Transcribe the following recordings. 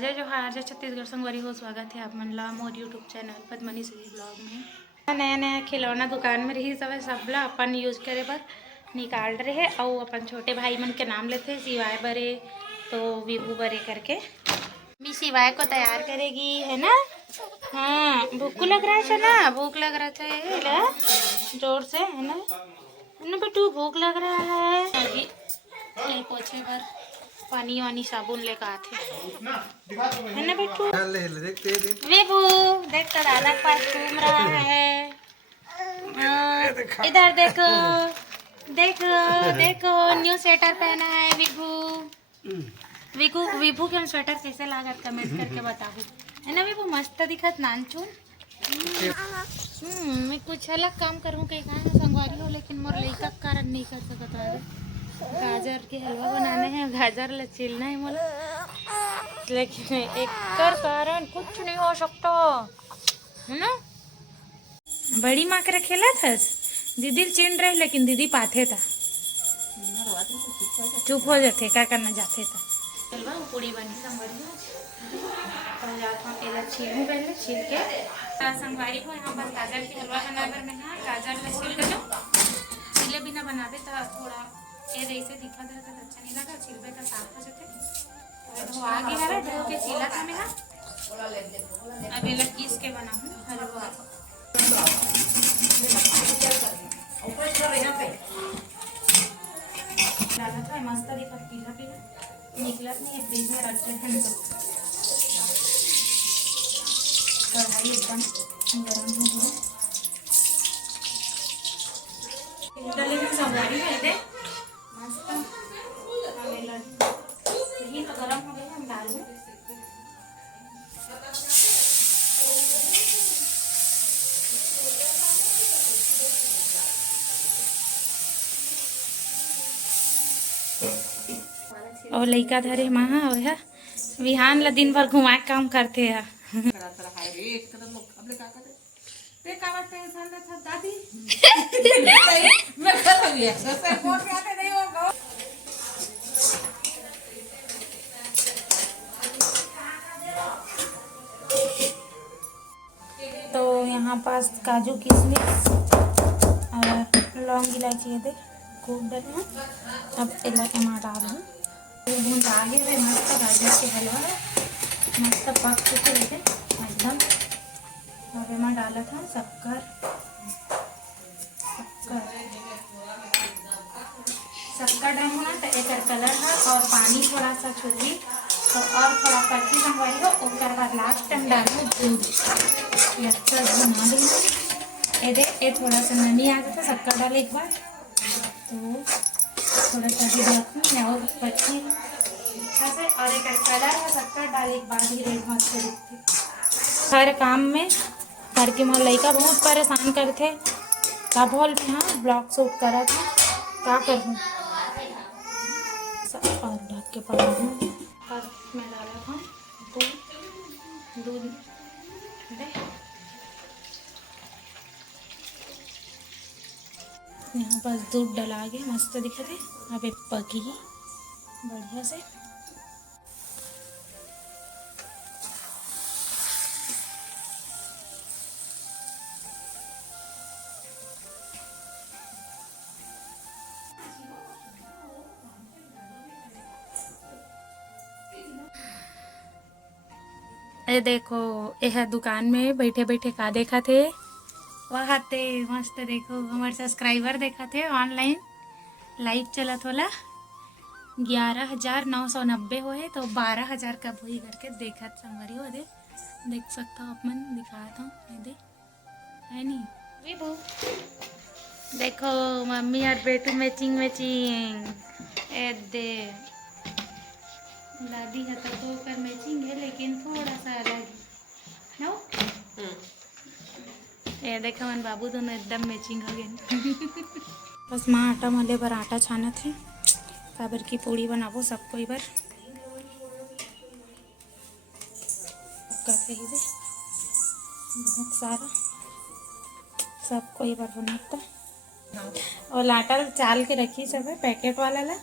जय जोहार जय छत्तीसगढ़ संगवारी हो। स्वागत है आप मन ला मोर यूट्यूब चैनल पद्मनी सुधी ब्लॉग में। नया नया खिलौना दुकान में रही सब ला अपन यूज करे बर निकाल रहे और अपन छोटे भाई मन के नाम लेते सिवाय बरे तो विभू बरे करके मी सिवाय को तैयार करेगी है ना। हाँ भूख लग रहा है ना, भूख लग रहा है जोर से है ना बेटू, भूख लग रहा है। अभी पोछे भर पानी वानी साबुन लेकर आते है ना बेटू। विभू देख तो दादा के पास घूम रहा है। इधर देखो देखो देखो न्यू स्वेटर पहना है विभू। विभू के स्वेटर कैसे लागत कमेंट करके बताओ है ना विभू। मस्त दिखत नानचू। मैं कुछ अलग काम करूँ कहीं कहाँ संगवारी हो लेकिन मोर लड़का के कारण नहीं कर सकता है। गाजर के हलवा बनाना है, गाजर ला छीलना है मोला, लेकिन एक कारण कुछ नहीं हो सकता है ना। बड़ी माँ के रखेला था दीदी चिन रहे लेकिन दीदी पाथे था चुप हो जाते क्या करना जाते था। हलवा पूड़ी बनी संगवारी छीलूँ पहले छील के संगवारी को यहाँ पर गाजर के हलवा बनाकर मैं गाजर ला छील कर छीले बिना बना दे तो थोड़ा ये ऐसे दिखा दे तो अच्छा नहीं लगा। छिलबे तो साफ हो जाते तो आगे है धो के छीला था मैं। अब ये किस के बनाऊँ हलवा डाला था मस्त दिखा पीला पीला निकला नहीं फ्रिज में रख देते तो कढ़ाई एकदम गर्म हो गई डाले में संगवारी है दे मस्त यही तो गरम हो गया हम डाल दें। और लइका धरे महा वह विहान ला दिन भर घुमा के काम करते हैं। तो यहाँ पास काजू किशमिश और लौंग इलायची दे खूब डले अब इला एमा डाल भून आगे है मस्त गाजर के हलवा मस्त पक चुके थे एकदम। अब एमा डाला था शक्कर शक्कर डालू ना तो एक कलर है और पानी थोड़ा सा छुड़ी तो और थोड़ा पत्ती मंगवाई हो और बाद लास्ट टाइम डालू दूध अच्छा बना देना। ये थोड़ा सा नमी आ गया था शक्कर डाले एक बार तो थोड़ा सा भी रखूँ और पत्ती और एक कलर है शक्कर डाले एक बार ही रेट मत दिखते हर काम में घर के मोर लड़का बहुत परेशान करते तब हॉल में हाँ ब्लॉग शूट करा था क्या करूँ और ढक के पड़ा हूँ। फर्स्ट में डाला था दूध यहाँ पर दूध डला के मस्त दिखे थे। अब एक पकी बढ़िया से ये देखो यह दुकान में बैठे बैठे का देखा थे वहाँ ते मस्त देखो हमारे सब्सक्राइबर देखा थे ऑनलाइन लाइव चला थोला 11,990 हो है तो 12,000 कब हुई करके देखा संगवारी हो दे देख सकता हो आप मन दिखाता हूँ दे है नहीं विभू देखो मम्मी और बेटू मैचिंग ए दे दादी है तो कर मैचिंग है लेकिन थोड़ा सा अलग नो ये देखो मन बाबू दोनों एकदम मैचिंग हो गए। बस माँ आटा मले बर आटा छाना थे काबर की पूड़ी बनाबो सबको ही बार बहुत सारा सबको ही बार बनाता और लाटा चाल के रखी सब है पैकेट वाला ला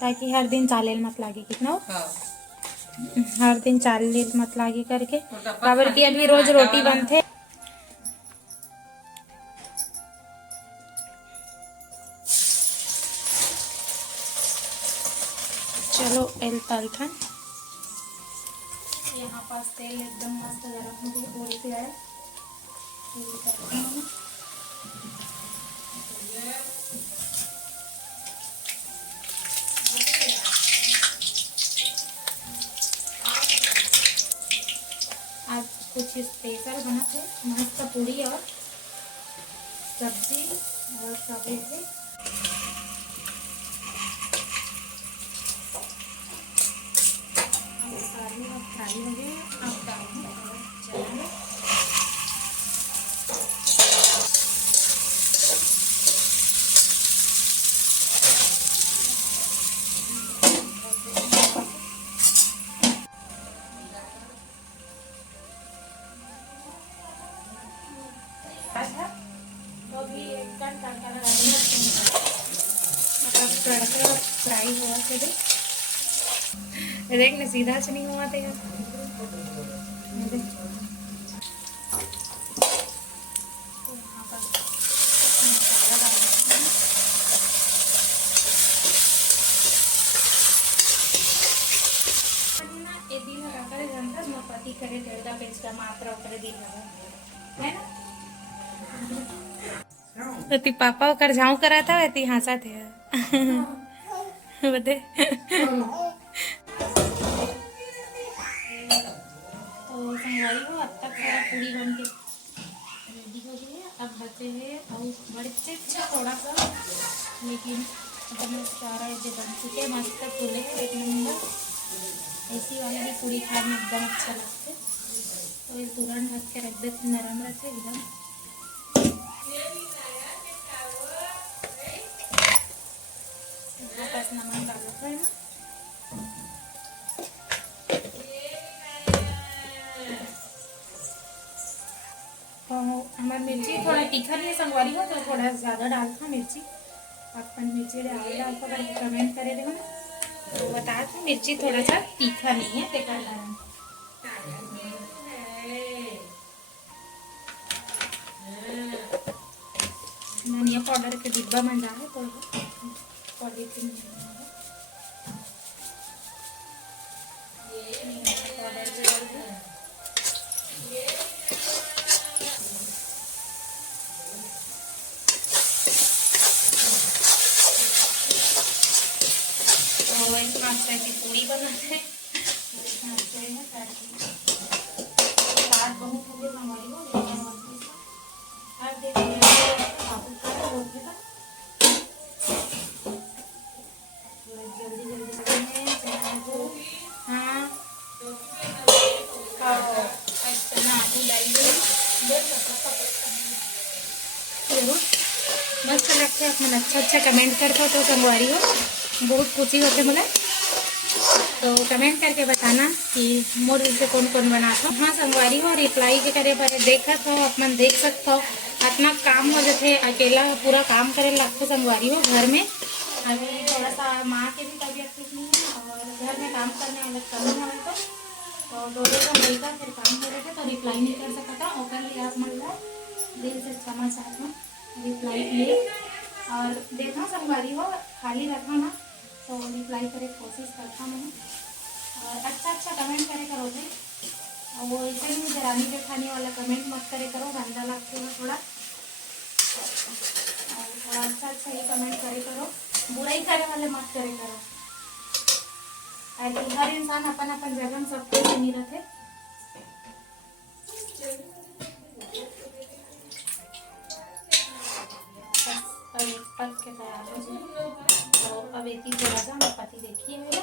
ताकि हर दिन चालेल मत लागे कितना हर दिन चाल लेत मत लागी करके, काबर की अभी रोज रोटी बनथे। चलो एल तलथन। यहाँ पास तेल एकदम मस्त गरम हो बोल के आए। आज कुछ स्पेशल बना थे, मस्त पूड़ी और सब्जी और सब्जी थे। खाली हो गए अब चलाएंगे। तो भी एक घंटा मतलब फ्राई हुआ थे देख न सीधा से नहीं हुआ था यार। पति करे डेढ़ पेज का मात्रा करे दिन है ना। तो पापा कर झाऊ करा था वैसे हंसा थे बते। तो संगवारी हो अब तक सारा पूरी बन के रेडी हो गई है। अब बचे हैं और बड़े अच्छा थोड़ा सा, लेकिन सारा ये बन चुके मस्त फूले एक नंबर। ऐसी वाले भी पूरी खाने में एकदम अच्छा लगते। तो ये तुरंत ढक के रख देते, नरम रहते एकदम। बस नमक डालो है ना। तो हमारी मिर्ची थोड़ा तीखा नहीं है संगवारी हो, तो थोड़ा ज़्यादा डालता मिर्ची। अपन मिर्ची डाल करके कमेंट करे देखो ना, तो बता दो मिर्ची थोड़ा सा तीखा नहीं है ते धनिया पाउडर के डिब्बा में डाले तो पॉलीथीन की पूरी बनाते हैं। मस्त लगते हैं अपना अच्छा कमेंट करते हो तो संगवारी हो बहुत खुशी होते मुझे। तो कमेंट करके बताना कि मोर से कौन कौन बनाता। हाँ संगवारी हो रिप्लाई के करे पर देखत हो अपन देख सकते हो अपना काम हो जाते अकेला पूरा काम करे लगते संगवारी हो। घर में अभी थोड़ा सा माँ के भी तबीयत ठीक नहीं है और घर में काम करने वाले कमी हो तो दोनों का मिलकर फिर काम हो रहे थे तो रिप्लाई नहीं कर सकता था। और लिए आप मतलब दिल से क्षमा चाहता हूँ रिप्लाई लिए। और देखना संगवारी हो खाली रखा ना तो रिप्लाई करे कोशिश करता मैं। और अच्छा कमेंट करे करो थे और वो ऐसे ही जरानी जेठानी वाला कमेंट मत करे करो, गंदा लगते हो थोड़ा। और थोड़ा अच्छा ही कमेंट करे करो, बुराई करे वाले मत करे करो। हर इंसान अपन अपन जगह सब कुछ नहीं रहते। पक के तैयार हो जाए तो अब एक ही थोड़ा सा मैं पति देखिए मेरा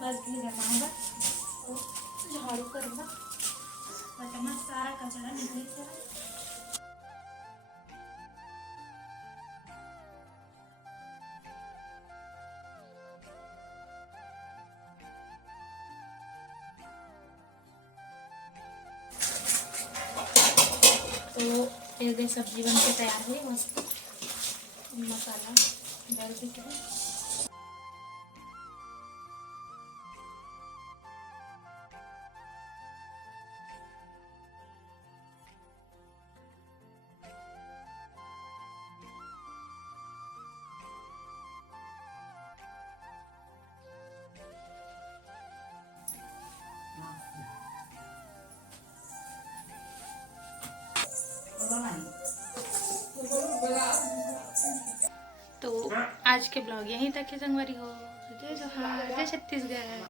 बस भी लगाऊंगा तो झाड़ू करूँगा और सारा कचरा निकलेगा। तो फिर सब्जी बन के तैयार हुई मस्त। मसाला डाल के तो आज के ब्लॉग यहीं तक है संगवारी हो। जय जोहार, जय छत्तीसगढ़।